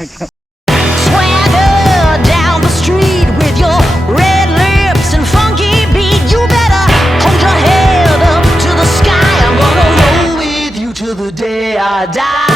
Swagger down the street with your red lips and funky beat. You better hold your head up to the sky. I'm gonna roll with you till the day I die.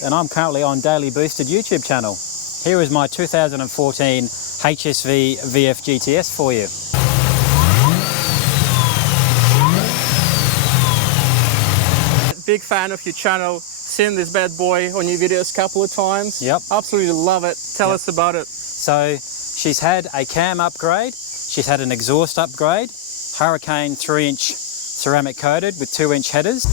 And I'm currently on Daily Boosted YouTube channel. Here is my 2014 HSV VF GTS for you. Big fan of your channel, seen this bad boy on your videos a couple of times. Yep. Absolutely love it. Tell us about it. So she's had a cam upgrade, she's had an exhaust upgrade, Hurricane 3-inch ceramic coated with 2-inch headers.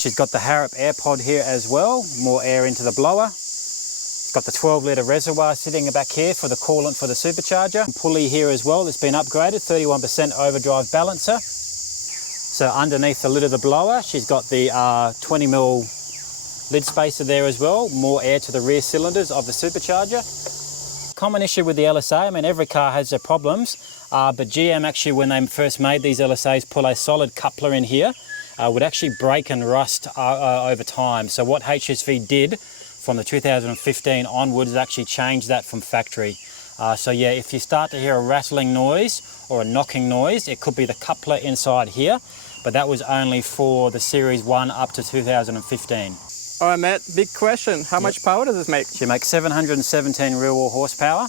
She's got the Harrop air pod here as well, more air into the blower. It's got the 12-litre reservoir sitting back here for the coolant for the supercharger. Pulley here as well that's been upgraded, 31% overdrive balancer. So underneath the lid of the blower, she's got the 20mm lid spacer there as well, more air to the rear cylinders of the supercharger. Common issue with the LSA, I mean every car has their problems, but GM actually when they first made these LSAs pull a solid coupler in here, would actually break and rust over time. So what HSV did from the 2015 onwards is actually change that from factory. So yeah, if you start to hear a rattling noise or a knocking noise, it could be the coupler inside here, but that was only for the Series 1 up to 2015. All right, Matt, big question. How much power does this make? She makes 717 real horsepower.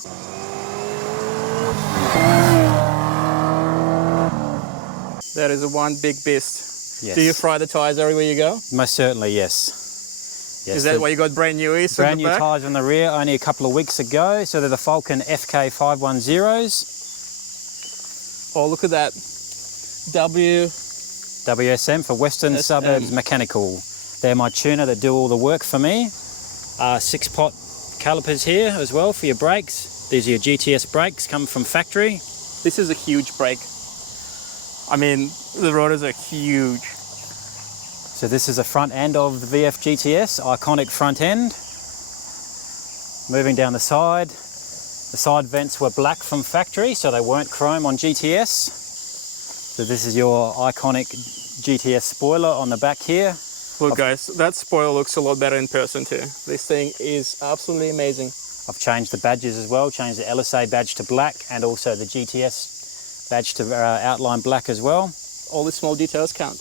That is a one big beast. Yes. Do you fry the tyres everywhere you go? Most certainly, yes. Yes, is that why you got brand new ears? Brand new tyres on the rear only a couple of weeks ago. So they're the Falcon FK 510s. Oh, look at that. WSM for Western Suburbs Mechanical. They're my tuner that do all the work for me. 6-pot calipers here as well for your brakes. These are your GTS brakes, come from factory. This is a huge brake. I mean, the rotors are huge. So this is the front end of the VF GTS, iconic front end. Moving down the side vents were black from factory, so they weren't chrome on GTS. So this is your iconic GTS spoiler on the back here. Look guys, that spoiler looks a lot better in person too. This thing is absolutely amazing. I've changed the badges as well, changed the LSA badge to black and also the GTS badge to outline black as well. All the small details count.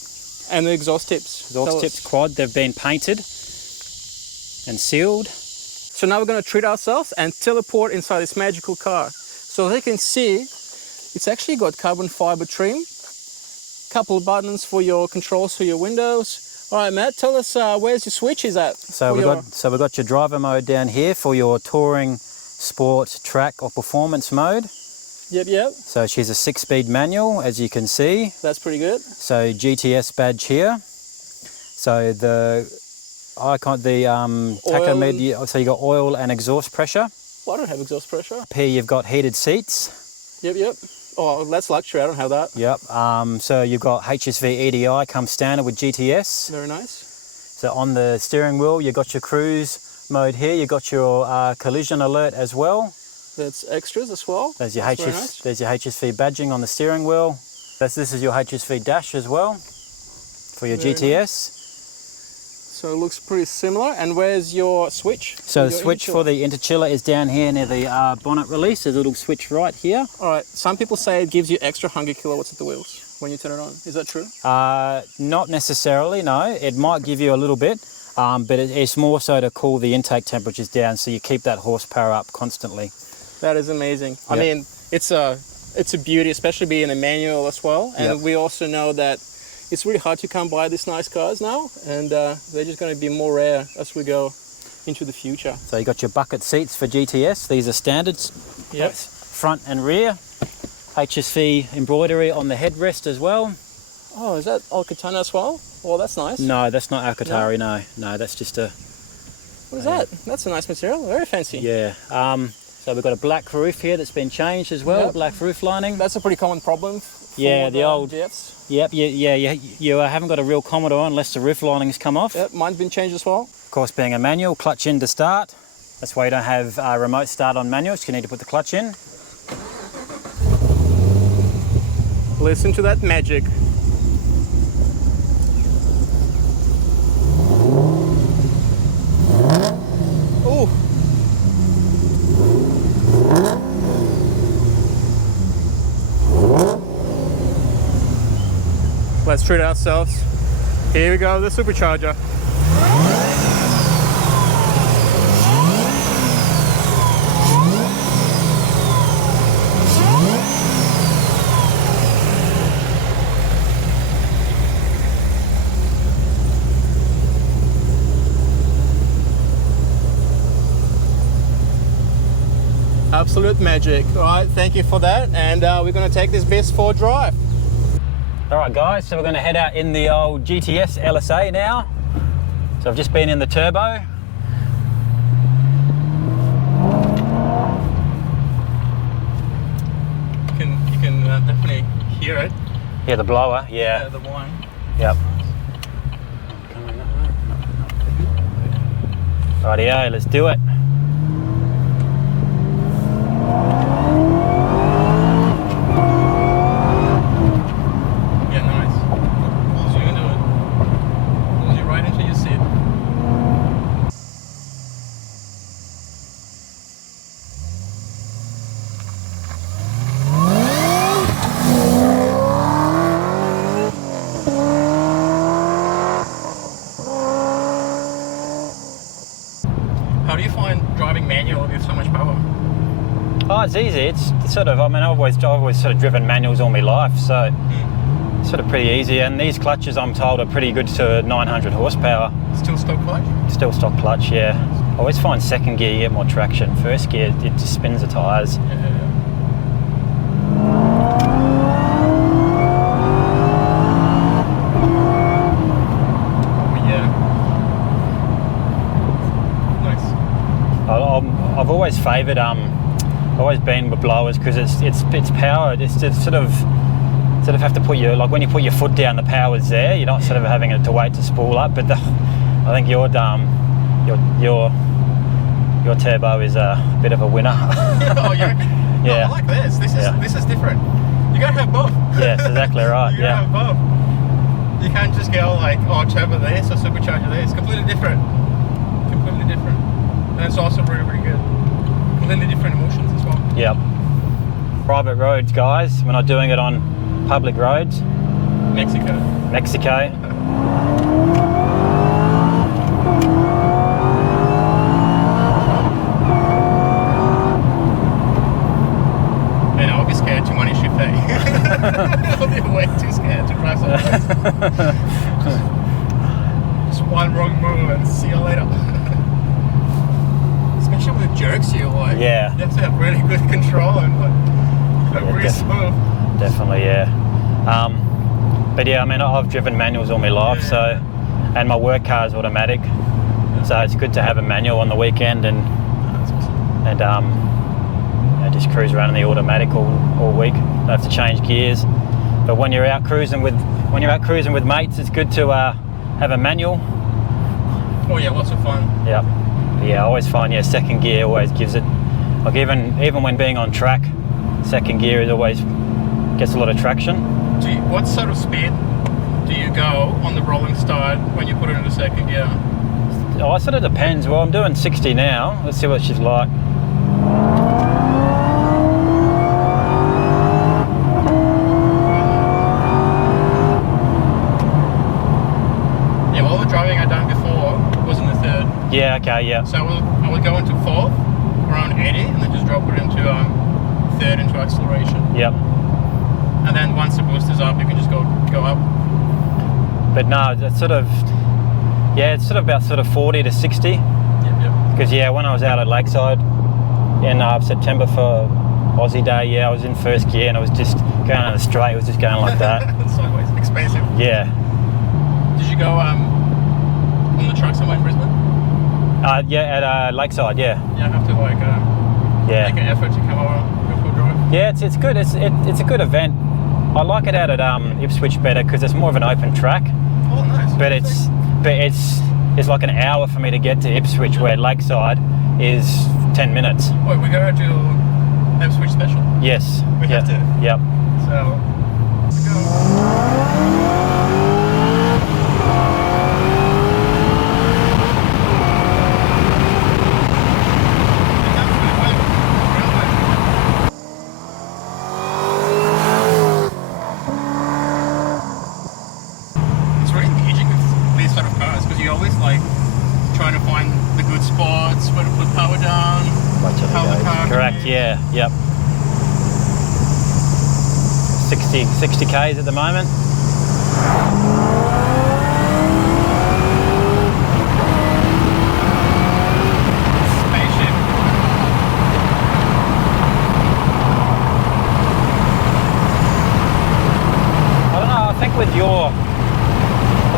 And the exhaust tips. Exhaust tips quad, they've been painted and sealed. So now we're going to treat ourselves and teleport inside this magical car. So as you can see, it's actually got carbon fiber trim, couple of buttons for your controls for your windows. All right, Matt, tell us where's your switches at? So we've got your driver mode down here for your touring, sport, track or performance mode. Yep. So she's a 6-speed manual, as you can see. That's pretty good. So GTS badge here. So the icon, the tachometer, so you got oil and exhaust pressure. Well, I don't have exhaust pressure. Here you've got heated seats. Yep. Oh, that's luxury. I don't have that. Yep. So you've got HSV EDI comes standard with GTS. Very nice. So on the steering wheel, you've got your cruise mode here. You've got your collision alert as well. That's extras as well. There's your nice. There's your HSV badging on the steering wheel. This is your HSV dash as well for your Very GTS. Nice. So it looks pretty similar. And where's your switch? So the switch for the interchiller is down here near the bonnet release. There's a little switch right here. All right. Some people say it gives you extra 100 kilowatts at the wheels when you turn it on. Is that true? Not necessarily, no. It might give you a little bit, but it's more so to cool the intake temperatures down so you keep that horsepower up constantly. That is amazing. Yep. I mean, it's a beauty, especially being a manual as well. And Yep. we also know that it's really hard to come by these nice cars now, and they're just going to be more rare as we go into the future. So you got your bucket seats for GTS. These are standards, Yep. front and rear. HSV embroidery on the headrest as well. Oh, is that Alcantara as well? Oh, that's nice. No, that's not Alcantara, no, that's just a What is that? That's a nice material, very fancy. Yeah. So we've got a black roof here that's been changed as well, Yep. black roof lining. That's a pretty common problem for Yeah, the old GFs. Yep, you haven't got a real Commodore unless the roof lining's come off. Yep, mine's been changed as well. Of course, being a manual, clutch in to start. That's why you don't have a remote start on manuals, you need to put the clutch in. Listen to that magic. Ooh. Let's treat ourselves. Here we go, the supercharger. Absolute magic. All right, thank you for that. And we're going to take this beast for a drive. All right, guys, so we're going to head out in the old GTS LSA now. So I've just been in the turbo. You can definitely hear it. Yeah, the blower, yeah. The one. Yep. Rightio, let's do it. Yeah, nice. Pulls you into it. Pulls you right into your seat. How do you find driving manual with so much power? Oh, it's easy. It's sort of, I mean, I've always sort of driven manuals all my life, so it's sort of pretty easy. And these clutches, I'm told, are pretty good to 900 horsepower. Still stock clutch? Still stock clutch, yeah. I always find second gear you get more traction. First gear, it just spins the tyres. I've always favoured, always been with blowers because it's power. It's just sort of have to put your, like when you put your foot down, the power's there. You're not sort of having to wait to spool up. But I think your turbo is a bit of a winner. Oh, yeah. Yeah. No, I like this. This is different. You gotta have both. Yes, exactly right. You gotta have both. You can't just go like, oh, turbo this or supercharger this. It's completely different. Completely different. And it's also really, really good. Completely different emotions as well. Yep. Private roads, guys. We're not doing it on public roads. Mexico. Man, I'll be scared to money shift, eh? I'll be way too scared to drive somewhere. Just one wrong move and see you later. Especially with jerks, you like. Yeah. You have to have really good control and really smooth. Definitely, yeah. But yeah, I mean, I've driven manuals all my life, so, and my work car is automatic, so it's good to have a manual on the weekend and just cruise around in the automatic all week. Don't have to change gears. But when you're out cruising with mates, it's good to have a manual. Oh yeah, lots of fun. Yeah. Yeah, I always find second gear always gives it. Like even when being on track, second gear is always gets a lot of traction. What sort of speed do you go on the rolling start when you put it into second gear? Oh, it sort of depends. Well, I'm doing 60 now. Let's see what she's like. Yeah, all the driving I'd done before was in the third. Yeah, okay, yeah. So I would go into fourth, around 80, and then just drop it into third into acceleration. Yep. And then once the booster's up, you can just go up. But no, it's sort of, it's sort of about 40 to 60. Yep. Because when I was out at Lakeside in September for Aussie Day, I was in first gear and I was just going on the straight. It was just going like that. It's always expensive. Yeah. Did you go on the truck somewhere in Brisbane? Yeah, at Lakeside, yeah. Yeah, I have to like Yeah. make an effort to come over before drive. Yeah, it's good. It's a good event. I like it out at Ipswich better because it's more of an open track. Oh, nice. But it's like an hour for me to get to Ipswich, where Lakeside is 10 minutes. Wait, we're going to do Ipswich special. Yes. We have to. Yep. So let's go. It's really engaging with these sort of cars because you're always like trying to find the good spots, where to put power down, how the car. Correct. behaves. Yeah. Yep. 60 k's at the moment. Spaceship. I don't know. I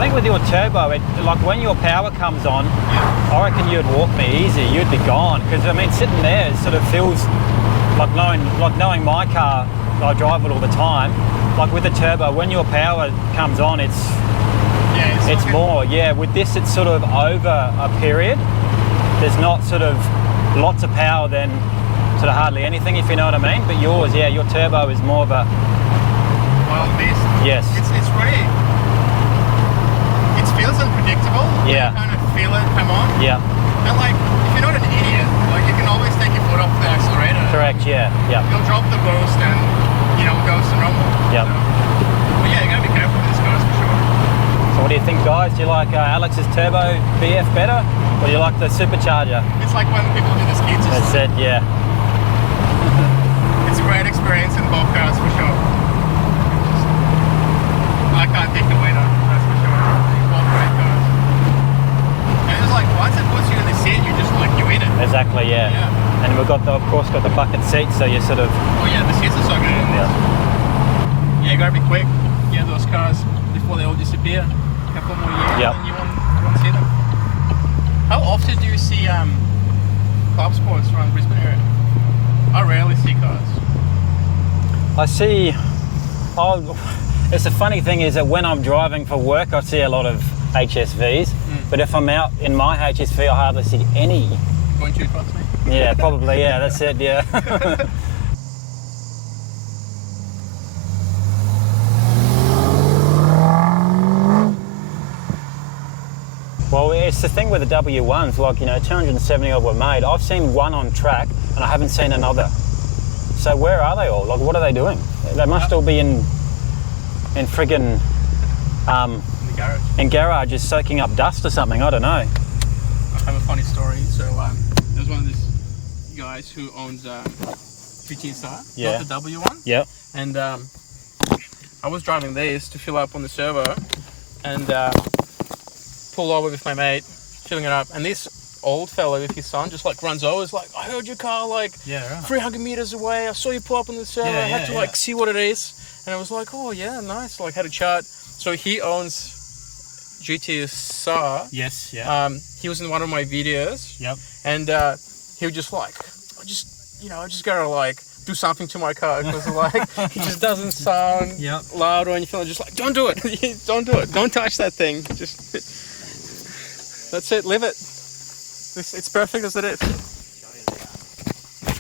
think with your turbo, like when your power comes on, I reckon you'd walk me easy. You'd be gone because I mean, sitting there, it sort of feels like knowing my car. I drive it all the time. Like with the turbo, when your power comes on, it's It's like more. Yeah, with this, it's sort of over a period. There's not sort of lots of power, then sort of hardly anything, if you know what I mean. But yours, yeah, your turbo is more of a wild beast. yes. It's really. It feels unpredictable. Yeah. You kind of feel it come on. Yeah. And like, if you're not an idiot, like you can always take your foot off the accelerator. Correct. Yeah. Yeah. You'll drop the boost and goes to normal. Yep. So, but yeah, you gotta be careful with this cars for sure. So what do you think, guys? Do you like Alex's turbo BF better, or do you like the supercharger? It's like when people do the skid system. That's it. Yeah. It's a great experience in both cars for sure. I can't pick the winner, that's for sure. Both great cars. And it's like once it puts you in the seat, you're in it. Exactly. Yeah. Yeah. And we've got of course got the bucket seat, so you sort of Oh yeah, the seats are so good in this. yeah. Yeah, you gotta be quick. Get those cars before they all disappear. A couple more years Yep. and you won't see them. How often do you see club sports around the Brisbane area? I rarely see cars. I see. Oh, it's the funny thing is that when I'm driving for work, I see a lot of HSVs. But if I'm out in my HSV, I hardly see any. Going too fast, mate? Yeah, probably. Yeah, that's it. Yeah. Well, it's the thing with the W1s, like, 270 odd were made. I've seen one on track and I haven't seen another. So where are they all? Like, what are they doing? They must all be in friggin' In the garage. in garages soaking up dust or something. I don't know. I have a funny story. So there's one of these guys who owns GTS, Yeah. not the W one. Yep. And I was driving these to fill up on the servo and pull over with my mate, filling it up. And this old fella with his son just like runs over. It's like, I heard your car like 300 meters away. I saw you pull up on the servo. I had to like see what it is. And I was like, oh yeah, nice. Like had a chat. So he owns GTS. Yes. Yeah. He was in one of my videos. Yep. And he was just like, I just gotta like do something to my car because like it just doesn't sound loud or anything. I'm just like, don't do it, don't do it, don't touch that thing. Just that's it, live it. It's perfect as it is.